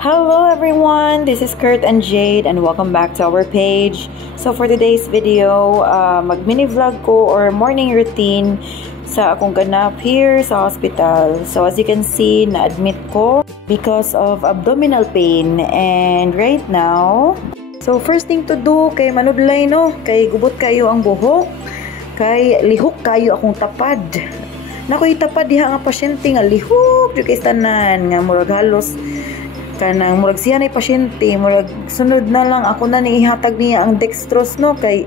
Hello everyone, this is Kurt and Jade and welcome back to our page. So for today's video, mag-mini vlog ko or morning routine sa akong ganap here sa hospital. So as you can see, na-admit ko because of abdominal pain and right now, so first thing to do kay manudlay no, kay gubot kayo ang buhok, kay lihok kayo akong tapad. Nakoy tapad diha nga pasyente nga lihok jud kay tanan nga murag halos kanang murag siya na pasyente, murag sunod na lang ako na ni ihatag niya ang dextrose no kay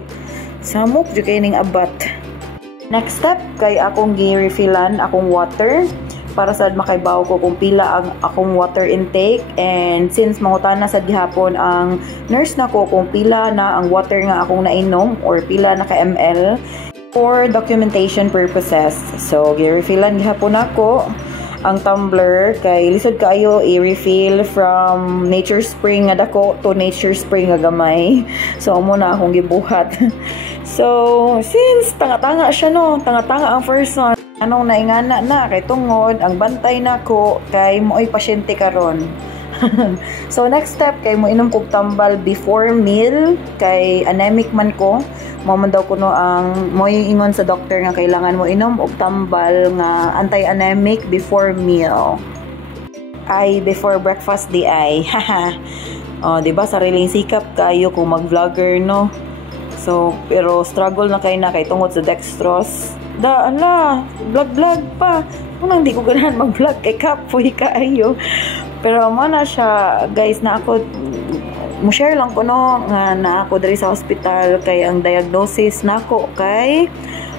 samok jud kay ning abat. Next step kay akong gi-refillan akong water para sad makaibaw ko kung pila ang akong water intake, and since mangutana sad gihapon ang nurse nako kung pila na ang water nga akong nainom or pila na ka ml for documentation purposes. So gi-refillan gihapon ako ang tumbler kay lisod kaayo i-refill from Nature Spring nga dako to Nature Spring nga gamay. So amo na akong gibuhat. So since tanga-tanga siya no, tanga-tanga ang first one, anong naingana na kay tungod ang bantay nako kay mo'y pasyente karon. So next step kay mo inom kog tambal before meal kay anemic man ko. Mo daw kuno ang mo'y ingon sa doctor nga kailangan mo inom og tambal nga anti-anemic before meal. Ay before breakfast di ay. Oh, di ba sariling sikap kayo kung mag-vlogger no. So pero struggle na kay tungod sa dextrose. Da ala, vlog pa. Unang di ko ganahan mag-vlog kay kapoy kaayo. Pero mo na siya guys na ako mo share lang ko no nga na ako diri sa hospital kay ang diagnosis nako kay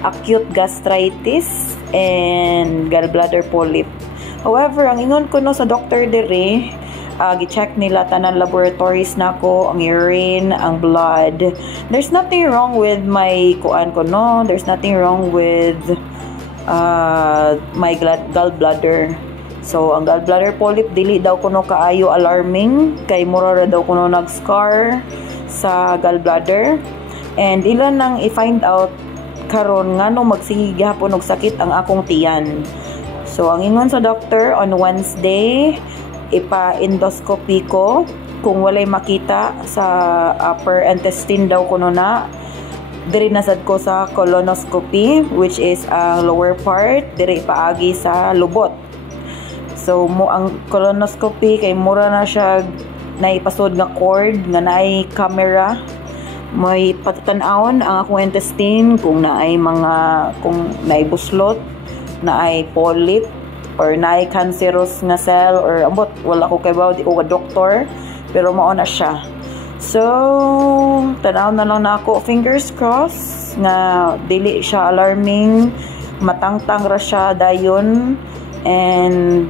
acute gastritis and gallbladder polyp. However, ang ingon ko no sa doctor diri, gi-check nila tanan laboratories nako, ang urine, ang blood. There's nothing wrong with my kuan ko no. There's nothing wrong with my gallbladder. So, ang gallbladder polyp, dili daw kuno kaayo alarming, kay mura daw kuno nag-scar sa gallbladder. And ilan nang i-find out karon nga no magsige gihapon og sakit ang akong tiyan. So, ang ingon sa doctor on Wednesday, ipa-endoscopy ko kung walay makita sa upper intestine daw kuno na. Diri nasad ko sa colonoscopy, which is ang lower part, diri paagi sa lubot. So mo ang colonoscopy kay mura na siya naipasod nga cord nga naay camera, may patan-awon ang akong intestine kung naay mga kung naay buslot, naay polyp or naay cancerous nga cell or ambot wala ko kay bawo di ko doktor pero mao na siya. So tanaw na lang na ako, fingers crossed nga dili siya alarming, matangtang ra siya dayon. And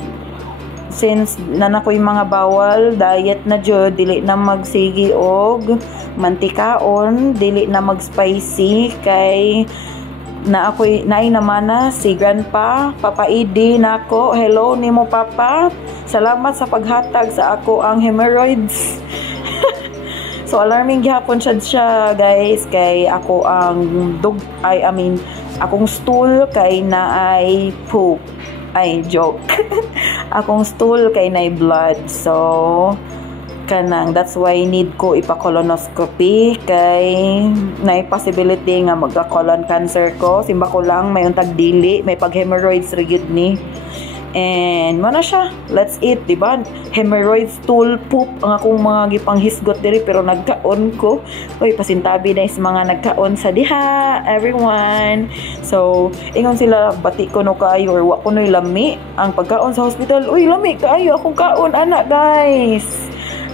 since nanakoy mga bawal, diet na jud, dili na magsigi og mantikaon, dili na mag-spicy kay naay naman na si grandpa, Papa Idi nako. Hello nimo papa. Salamat sa paghatag sa ako ang hemorrhoids. So alarming gihapon siya guys kay ako ang akong stool kay naay poop. Ay, joke. Akong stool kay naay blood. So, kanang that's why need ko ipa-colonoscopy kay naay possibility nga magka-colon cancer ko. Simba ko lang may untag dili, may pag-hemorrhoids rigid ni. And mo na siya. Let's eat, di ba? Hemorrhoids, stool, poop ang akong mga gipanghisgot diri pero nagkaon ko. Oy, pasintabi na is mga nagkaon sa diha, everyone. So, ingon sila bati ko no kaayo or wa ko noy lami ang pagkaon sa hospital. Uy, lami kaayo akong kaon ana, guys.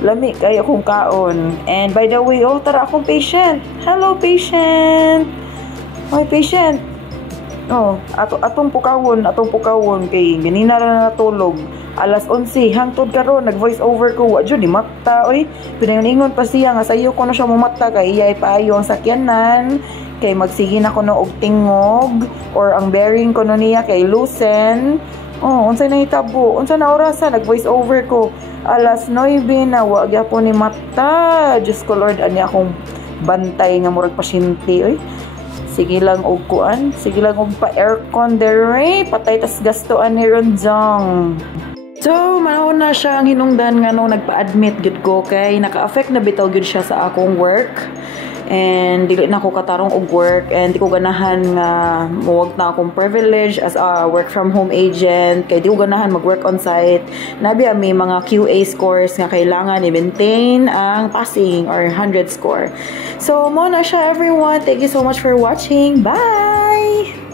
Lami kaayo akong kaon. And by the way, oh, tara akong patient. Hello, patient. Oy, patient. Oh, atong pukawon kay ganina ra natulog. Alas 11 hangtod karon nag-voice over ko wa jud ni mata oy. Pinaingon pa siya nga sayo ko na siya mumata kay iyay paayo ang sakyanan kay magsige na kuno og tingog or ang bearing kuno niya kay loosen. Oh, unsay nahitabo? Unsa na orasa nag-voice over ko? Alas 9 na wa gyapon ni mata. Just ko Lord ani akong bantay nga murag pasyente oy. Sige lang og kuan, sige lang og pa-aircon dere, patay tas gastoan ni Ronjong. So, manahon na siya ang hinungdan nga no nagpa-admit gyud ko kay naka-affect na bitaw gyud siya sa akong work. And dili na ko katarong og work and di ko ganahan nga muwag na akong privilege as a work from home agent kay di ko ganahan mag-work on site. Nabi may mga QA scores nga kailangan i-maintain ang passing or 100 score. So, mo na siya everyone. Thank you so much for watching. Bye!